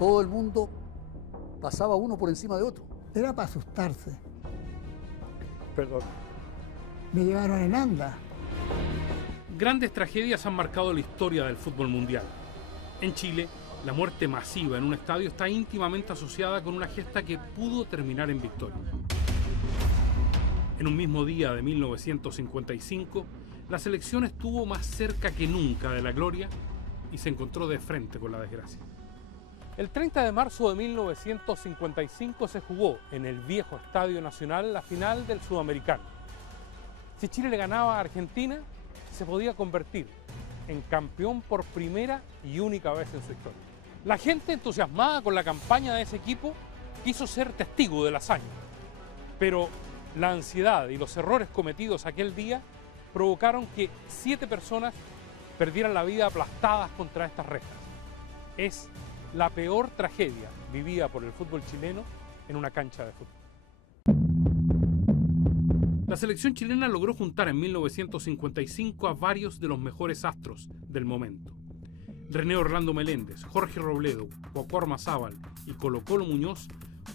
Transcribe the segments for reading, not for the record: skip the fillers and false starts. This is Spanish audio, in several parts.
todo el mundo pasaba uno por encima de otro. Era para asustarse. Perdón. Me llevaron en anda. Grandes tragedias han marcado la historia del fútbol mundial. En Chile, la muerte masiva en un estadio está íntimamente asociada con una gesta que pudo terminar en victoria. En un mismo día de 1955, la selección estuvo más cerca que nunca de la gloria y se encontró de frente con la desgracia. El 30 de marzo de 1955 se jugó en el viejo Estadio Nacional la final del Sudamericano. Si Chile le ganaba a Argentina, se podía convertir en campeón por primera y única vez en su historia. La gente, entusiasmada con la campaña de ese equipo, quiso ser testigo de la hazaña. Pero la ansiedad y los errores cometidos aquel día provocaron que 7 personas perdieran la vida aplastadas contra estas rejas. Es la peor tragedia vivida por el fútbol chileno en una cancha de fútbol. La selección chilena logró juntar en 1955 a varios de los mejores astros del momento. René Orlando Meléndez, Jorge Robledo, Cuauhtémoc Ormazábal y Colo Colo Muñoz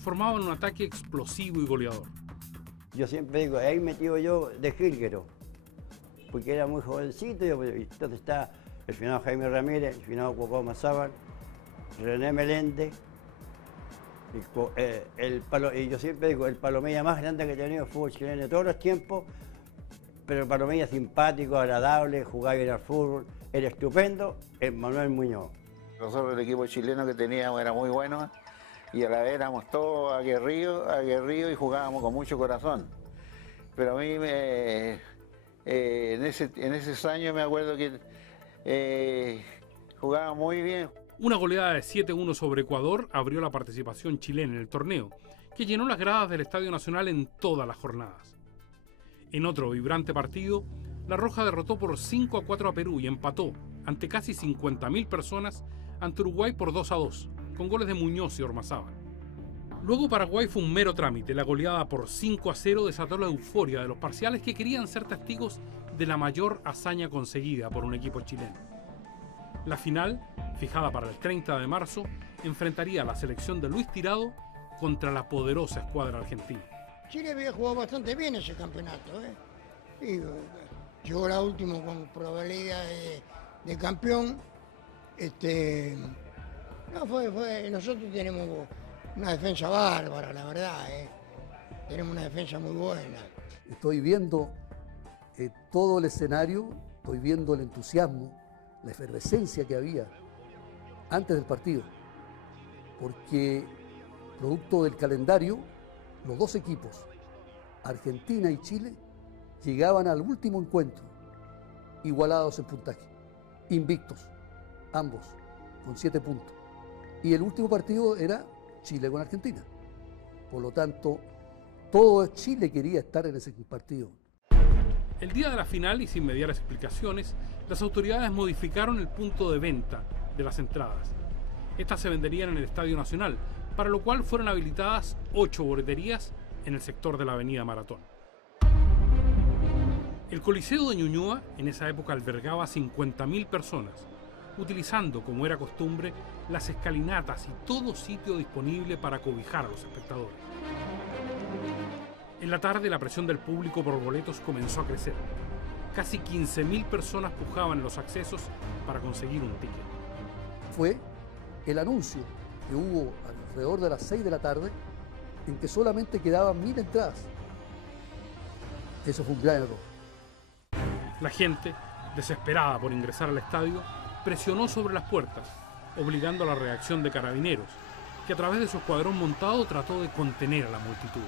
formaban un ataque explosivo y goleador. Yo siempre digo, ahí metido yo de jilguero, porque era muy jovencito, entonces está el finado Jaime Ramírez, el finado Cuauhtémoc Ormazábal, René Meléndez, y yo siempre digo, el Palomilla más grande que ha tenido el fútbol chileno de todos los tiempos, pero el Palomilla simpático, agradable, jugaba bien al fútbol, era estupendo, el Manuel Muñoz. Nosotros el equipo chileno que teníamos era muy bueno y a la vez éramos todos aguerridos y jugábamos con mucho corazón. Pero a mí en esos años me acuerdo que jugaba muy bien. Una goleada de 7-1 sobre Ecuador abrió la participación chilena en el torneo, que llenó las gradas del Estadio Nacional en todas las jornadas. En otro vibrante partido, La Roja derrotó por 5-4 a Perú y empató ante casi 50.000 personas ante Uruguay por 2-2, con goles de Muñoz y Ormazábal. Luego Paraguay fue un mero trámite. La goleada por 5-0 desató la euforia de los parciales que querían ser testigos de la mayor hazaña conseguida por un equipo chileno. La final, fijada para el 30 de marzo, enfrentaría a la selección de Luis Tirado contra la poderosa escuadra argentina. Chile había jugado bastante bien ese campeonato, y llegó la última con probabilidad de campeón. Nosotros tenemos una defensa bárbara, la verdad, tenemos una defensa muy buena. Estoy viendo todo el escenario, estoy viendo el entusiasmo, la efervescencia que había antes del partido, porque producto del calendario, los dos equipos, Argentina y Chile, llegaban al último encuentro igualados en puntaje, invictos, ambos, con 7 puntos. Y el último partido era Chile con Argentina. Por lo tanto, todo Chile quería estar en ese partido. El día de la final, y sin mediar explicaciones, las autoridades modificaron el punto de venta de las entradas. Estas se venderían en el Estadio Nacional, para lo cual fueron habilitadas 8 boleterías en el sector de la Avenida Maratón. El Coliseo de Ñuñoa en esa época albergaba 50.000 personas, utilizando, como era costumbre, las escalinatas y todo sitio disponible para cobijar a los espectadores. En la tarde, la presión del público por boletos comenzó a crecer. Casi 15.000 personas pujaban en los accesos para conseguir un ticket. Fue el anuncio que hubo alrededor de las 6 de la tarde en que solamente quedaban 1.000 entradas. Eso fue un gran error. La gente, desesperada por ingresar al estadio, presionó sobre las puertas, obligando a la reacción de carabineros, que a través de su escuadrón montado trató de contener a la multitud.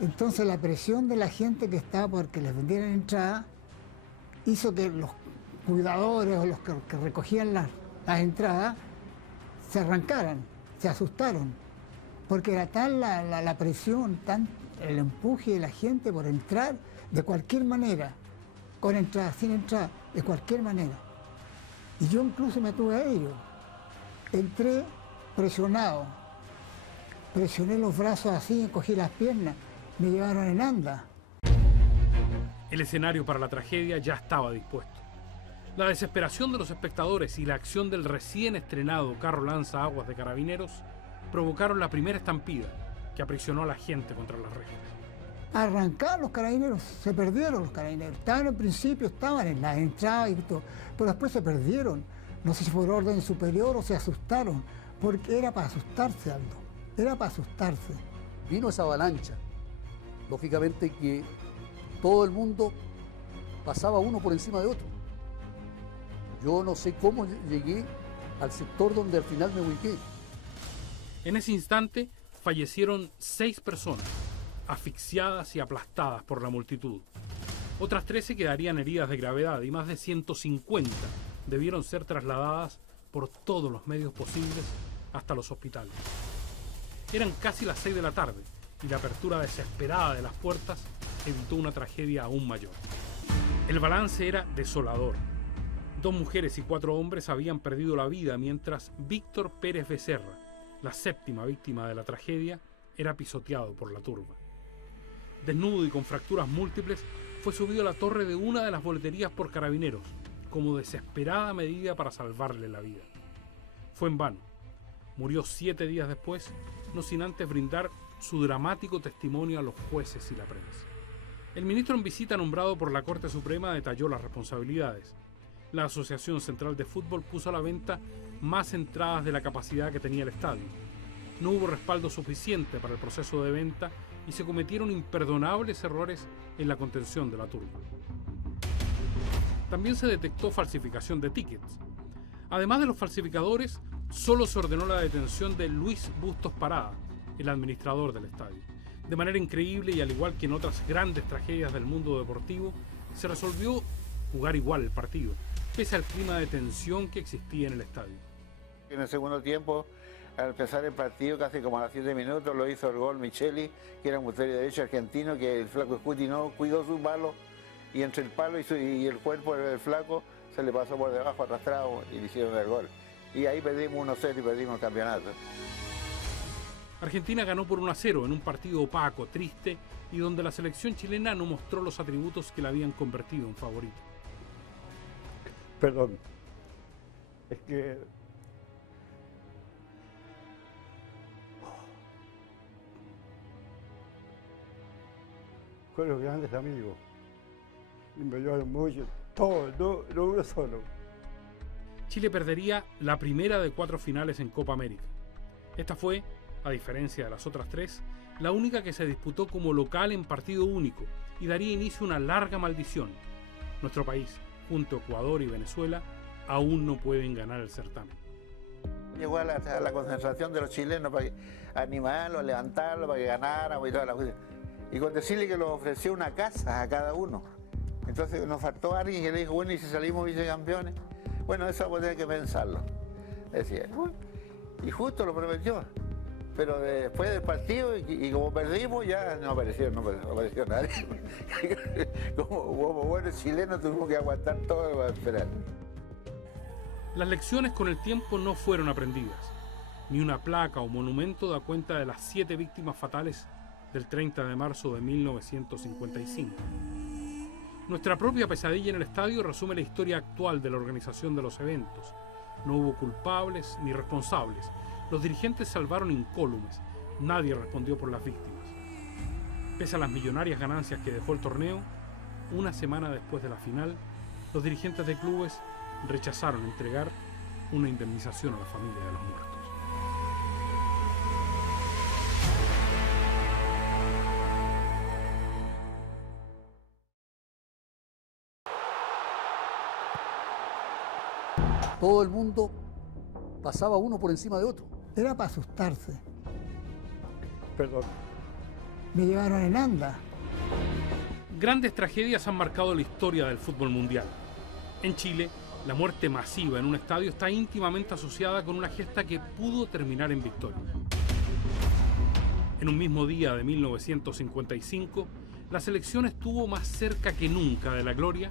Entonces la presión de la gente que estaba porque les vendieran entradas hizo que los cuidadores o los que recogían las entradas se arrancaran, se asustaron, porque era tal la presión, tan el empuje de la gente por entrar de cualquier manera, con entrada, sin entrada, de cualquier manera. Y yo incluso me atuve a ello. Entré presionado, presioné los brazos así, cogí las piernas, me llevaron en anda. El escenario para la tragedia ya estaba dispuesto. La desesperación de los espectadores y la acción del recién estrenado carro lanza aguas de Carabineros provocaron la primera estampida que aprisionó a la gente contra las rejas. Arrancaron los Carabineros, se perdieron los Carabineros. Estaban al principio, estaban en la entrada y todo, pero después se perdieron. No sé si por orden superior o se asustaron, porque era para asustarse, Aldo, era para asustarse. Vino esa avalancha, lógicamente que todo el mundo pasaba uno por encima de otro. Yo no sé cómo llegué al sector donde al final me ubiqué. En ese instante fallecieron 6 personas, asfixiadas y aplastadas por la multitud. Otras 13 quedarían heridas de gravedad y más de 150 debieron ser trasladadas por todos los medios posibles hasta los hospitales. Eran casi las 6 de la tarde y la apertura desesperada de las puertas evitó una tragedia aún mayor. El balance era desolador. 2 mujeres y 4 hombres habían perdido la vida, mientras Víctor Pérez Becerra, la 7ª víctima de la tragedia, era pisoteado por la turba. Desnudo y con fracturas múltiples, fue subido a la torre de una de las boleterías por Carabineros, como desesperada medida para salvarle la vida. Fue en vano. Murió 7 días después, no sin antes brindar su dramático testimonio a los jueces y la prensa. El ministro en visita nombrado por la Corte Suprema detalló las responsabilidades. La Asociación Central de Fútbol puso a la venta más entradas de la capacidad que tenía el estadio. No hubo respaldo suficiente para el proceso de venta y se cometieron imperdonables errores en la contención de la turba. También se detectó falsificación de tickets. Además de los falsificadores, solo se ordenó la detención de Luis Bustos Parada, el administrador del estadio. De manera increíble y al igual que en otras grandes tragedias del mundo deportivo, se resolvió jugar igual el partido, pese al clima de tensión que existía en el estadio. En el segundo tiempo, al empezar el partido, casi como a los 7 minutos, lo hizo el gol Micheli, que era un puntero derecho argentino, que el flaco Scuti no cuidó su palo, y entre el palo y el cuerpo del flaco se le pasó por debajo arrastrado y le hicieron el gol. Y ahí perdimos 1-0 y perdimos el campeonato. Argentina ganó por 1-0 en un partido opaco, triste, y donde la selección chilena no mostró los atributos que la habían convertido en favorita. Perdón. Es que... Fueron grandes amigos. Y me ayudaron mucho. Todo, no uno solo. Chile perdería la primera de 4 finales en Copa América. Esta fue, a diferencia de las otras 3, la única que se disputó como local en partido único y daría inicio a una larga maldición. Nuestro país, junto a Ecuador y Venezuela, aún no pueden ganar el certamen. Llegó a la concentración de los chilenos para animarlos, levantarlos, para que ganáramos y toda la cosa. Y con decirle que nos ofreció una casa a cada uno. Entonces nos faltó alguien que le dijo, bueno, ¿y si salimos vicecampeones? Bueno, eso vamos a tener que pensarlo. Decía, y justo lo prometió. Pero después del partido, y como perdimos, ya no apareció nadie. como buenos chilenos tuvimos que aguantar todo para esperar. Las lecciones con el tiempo no fueron aprendidas. Ni una placa o monumento da cuenta de las 7 víctimas fatales del 30 de marzo de 1955. Nuestra propia pesadilla en el estadio resume la historia actual de la organización de los eventos. No hubo culpables ni responsables. Los dirigentes salvaron incólumes. Nadie respondió por las víctimas. Pese a las millonarias ganancias que dejó el torneo, una semana después de la final, los dirigentes de clubes rechazaron entregar una indemnización a la familia de los muertos. Todo el mundo pasaba uno por encima de otro. Era para asustarse. Perdón. Me llevaron en anda. Grandes tragedias han marcado la historia del fútbol mundial. En Chile, la muerte masiva en un estadio está íntimamente asociada con una gesta que pudo terminar en victoria. En un mismo día de 1955, la selección estuvo más cerca que nunca de la gloria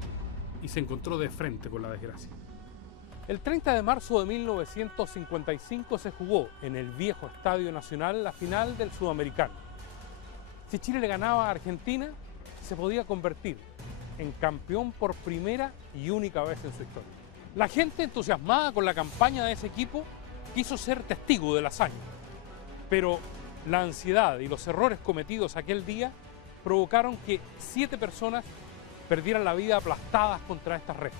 y se encontró de frente con la desgracia. El 30 de marzo de 1955 se jugó en el viejo Estadio Nacional la final del Sudamericano. Si Chile le ganaba a Argentina, se podía convertir en campeón por primera y única vez en su historia. La gente entusiasmada con la campaña de ese equipo quiso ser testigo de la hazaña, pero la ansiedad y los errores cometidos aquel día provocaron que 7 personas perdieran la vida aplastadas contra estas rejas.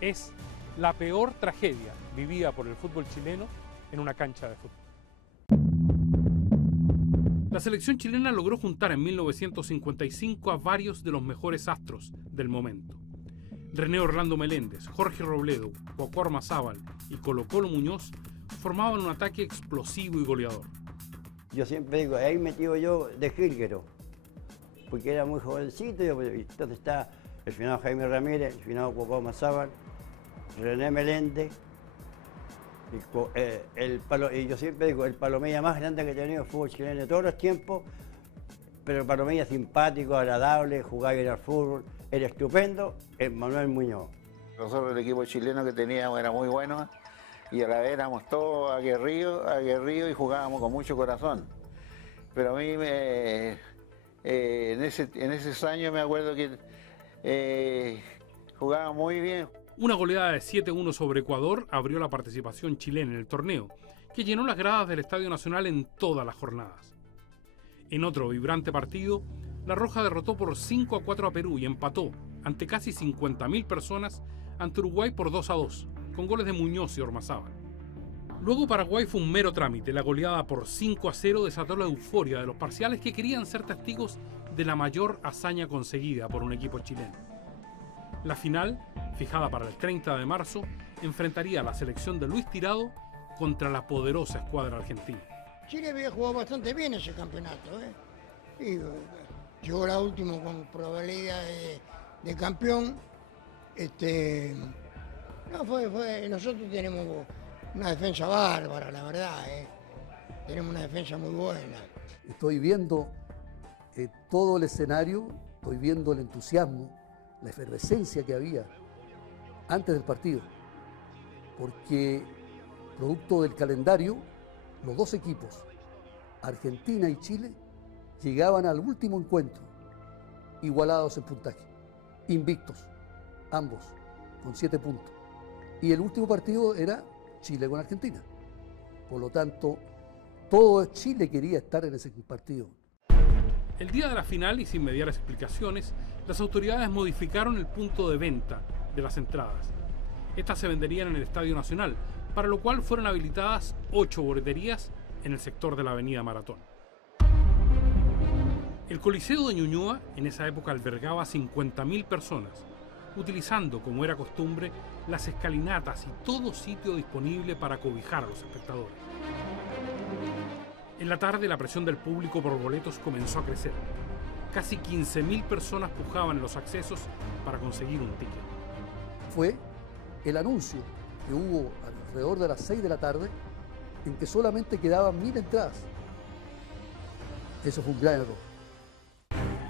Es la peor tragedia vivida por el fútbol chileno en una cancha de fútbol. La selección chilena logró juntar en 1955 a varios de los mejores astros del momento. René Orlando Meléndez, Jorge Robledo, Cuauhco Ormazábal y Colo Colo Muñoz formaban un ataque explosivo y goleador. Yo siempre digo, ahí metido yo de jilguero, porque era muy jovencito, y entonces está el finado Jaime Ramírez, el finado Cuauhco Ormazábal, René Meléndez, y yo siempre digo, el palomilla más grande que he tenido el fútbol chileno de todos los tiempos, pero el palomilla simpático, agradable, jugaba bien al fútbol, era estupendo, es Manuel Muñoz. Nosotros el equipo chileno que teníamos era muy bueno y a la vez éramos todos aguerridos y jugábamos con mucho corazón. Pero a mí en esos años me acuerdo que jugábamos muy bien. Una goleada de 7-1 sobre Ecuador abrió la participación chilena en el torneo, que llenó las gradas del Estadio Nacional en todas las jornadas. En otro vibrante partido, La Roja derrotó por 5-4 a Perú y empató ante casi 50.000 personas ante Uruguay por 2-2, con goles de Muñoz y Ormazábal. Luego Paraguay fue un mero trámite. La goleada por 5-0 desató la euforia de los parciales que querían ser testigos de la mayor hazaña conseguida por un equipo chileno. La final, fijada para el 30 de marzo, enfrentaría a la selección de Luis Tirado contra la poderosa escuadra argentina. Chile había jugado bastante bien ese campeonato, y llegó la última con probabilidad de campeón. Nosotros tenemos una defensa bárbara, la verdad, tenemos una defensa muy buena. Estoy viendo todo el escenario, estoy viendo el entusiasmo, la efervescencia que había antes del partido, porque producto del calendario, los dos equipos, Argentina y Chile, llegaban al último encuentro igualados en puntaje, invictos, ambos, con 7 puntos. Y el último partido era Chile con Argentina. Por lo tanto, todo Chile quería estar en ese partido. El día de la final, y sin mediar explicaciones, las autoridades modificaron el punto de venta de las entradas. Estas se venderían en el Estadio Nacional, para lo cual fueron habilitadas 8 boleterías en el sector de la Avenida Maratón. El Coliseo de Ñuñoa en esa época albergaba 50.000 personas, utilizando, como era costumbre, las escalinatas y todo sitio disponible para cobijar a los espectadores. En la tarde, la presión del público por boletos comenzó a crecer. Casi 15.000 personas pujaban en los accesos para conseguir un ticket. Fue el anuncio que hubo alrededor de las 6 de la tarde en que solamente quedaban 1.000 entradas. Eso fue un gran error.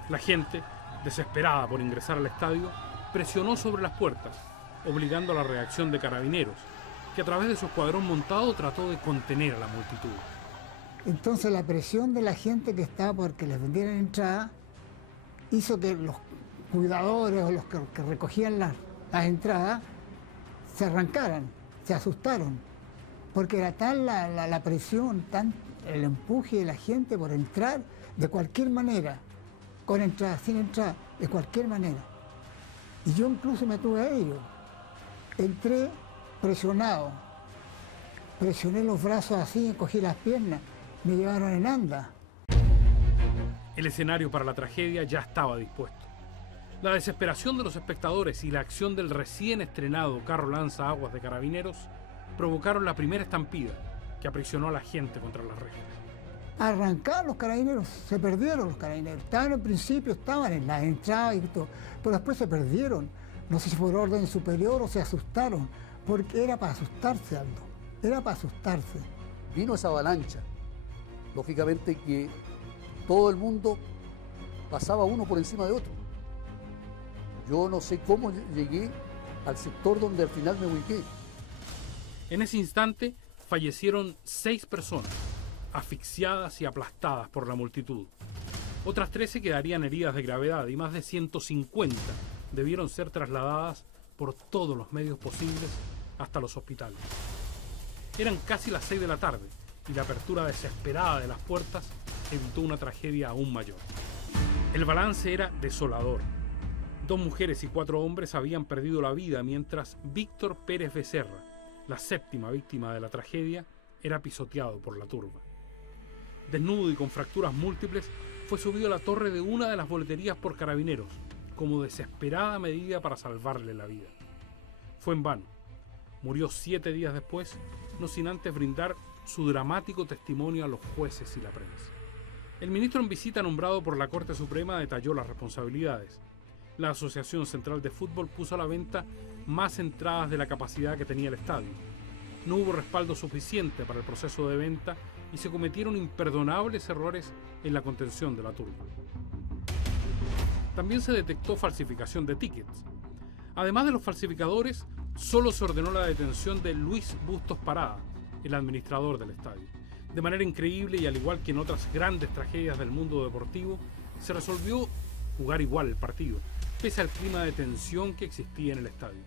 La gente, desesperada por ingresar al estadio, presionó sobre las puertas, obligando a la reacción de carabineros, que a través de su escuadrón montado trató de contener a la multitud. Entonces la presión de la gente que estaba porque les vendieran entradas hizo que los cuidadores o los que recogían las entradas se arrancaran, se asustaron, porque era tal la presión, tan el empuje de la gente por entrar de cualquier manera, con entrada, sin entrada, de cualquier manera. Y yo incluso me tuve a ello. Entré presionado, presioné los brazos así, cogí las piernas, me llevaron en anda. El escenario para la tragedia ya estaba dispuesto. La desesperación de los espectadores y la acción del recién estrenado carro lanzaaguas de carabineros provocaron la primera estampida que aprisionó a la gente contra las rejas. Arrancaron los carabineros, se perdieron los carabineros. Estaban al principio, estaban en las entradas y todo, pero después se perdieron. No sé si por orden superior o se asustaron, porque era para asustarse, Aldo, era para asustarse. Vino esa avalancha, lógicamente que todo el mundo pasaba uno por encima de otro. Yo no sé cómo llegué al sector donde al final me ubiqué. En ese instante fallecieron 6 personas, asfixiadas y aplastadas por la multitud. Otras 13 quedarían heridas de gravedad y más de 150 debieron ser trasladadas por todos los medios posibles hasta los hospitales. Eran casi las 6 de la tarde y la apertura desesperada de las puertas evitó una tragedia aún mayor. El balance era desolador. 2 mujeres y 4 hombres habían perdido la vida, mientras Víctor Pérez Becerra, la 7ª víctima de la tragedia, era pisoteado por la turba. Desnudo y con fracturas múltiples, fue subido a la torre de una de las boleterías por carabineros, como desesperada medida para salvarle la vida. Fue en vano. Murió 7 días después, no sin antes brindar su dramático testimonio a los jueces y la prensa. El ministro en visita nombrado por la Corte Suprema detalló las responsabilidades. La Asociación Central de Fútbol puso a la venta más entradas de la capacidad que tenía el estadio. No hubo respaldo suficiente para el proceso de venta y se cometieron imperdonables errores en la contención de la turba. También se detectó falsificación de tickets. Además de los falsificadores, solo se ordenó la detención de Luis Bustos Parada, el administrador del estadio. De manera increíble y al igual que en otras grandes tragedias del mundo deportivo, se resolvió jugar igual el partido, pese al clima de tensión que existía en el estadio.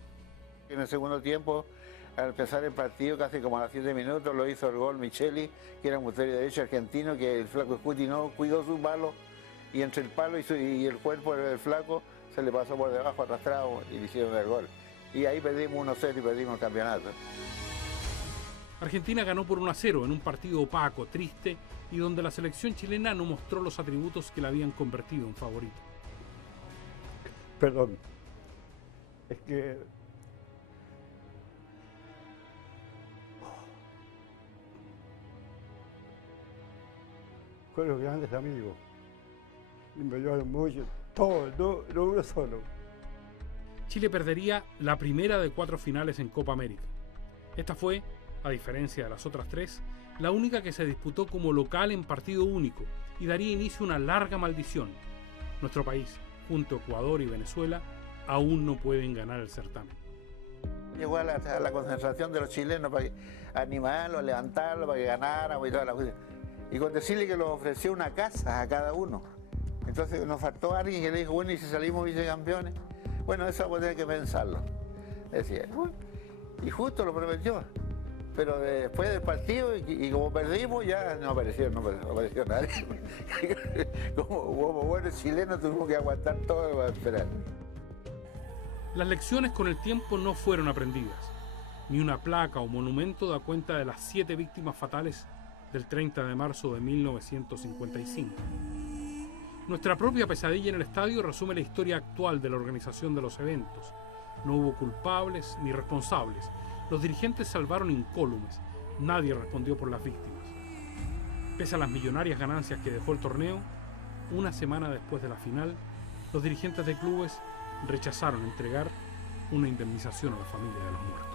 En el segundo tiempo, al empezar el partido, casi como a los 7 minutos, lo hizo el gol Micheli, que era un puntero derecho argentino, que el flaco Scuti no cuidó su palo, y entre el palo y el cuerpo del flaco se le pasó por debajo arrastrado y le hicieron el gol. Y ahí perdimos 1-0 y perdimos el campeonato. Argentina ganó por 1-0 en un partido opaco, triste, y donde la selección chilena no mostró los atributos que la habían convertido en favorita. Perdón, es que fueron grandes amigos y me ayudaron mucho, todos, no uno solo. Chile perdería la primera de 4 finales en Copa América. Esta fue, a diferencia de las otras 3, la única que se disputó como local en partido único y daría inicio a una larga maldición. Nuestro país, junto a Ecuador y Venezuela, aún no pueden ganar el certamen. Llegó a la concentración de los chilenos para animarlos, levantarlos, para que ganáramos y toda la cosa. Y con decirle que les ofreció una casa a cada uno. Entonces nos faltó alguien que le dijo, bueno, ¿y si salimos vicecampeones? Bueno, eso vamos a tener que pensarlo. Decía, y justo lo prometió. Pero después del partido, y como perdimos, ya no apareció nadie. como buenos chilenos tuvimos que aguantar todo para esperar. Las lecciones con el tiempo no fueron aprendidas. Ni una placa o monumento da cuenta de las 7 víctimas fatales del 30 de marzo de 1955. Nuestra propia pesadilla en el estadio resume la historia actual de la organización de los eventos. No hubo culpables ni responsables. Los dirigentes salvaron incólumes. Nadie respondió por las víctimas. Pese a las millonarias ganancias que dejó el torneo, una semana después de la final, los dirigentes de clubes rechazaron entregar una indemnización a la familia de los muertos.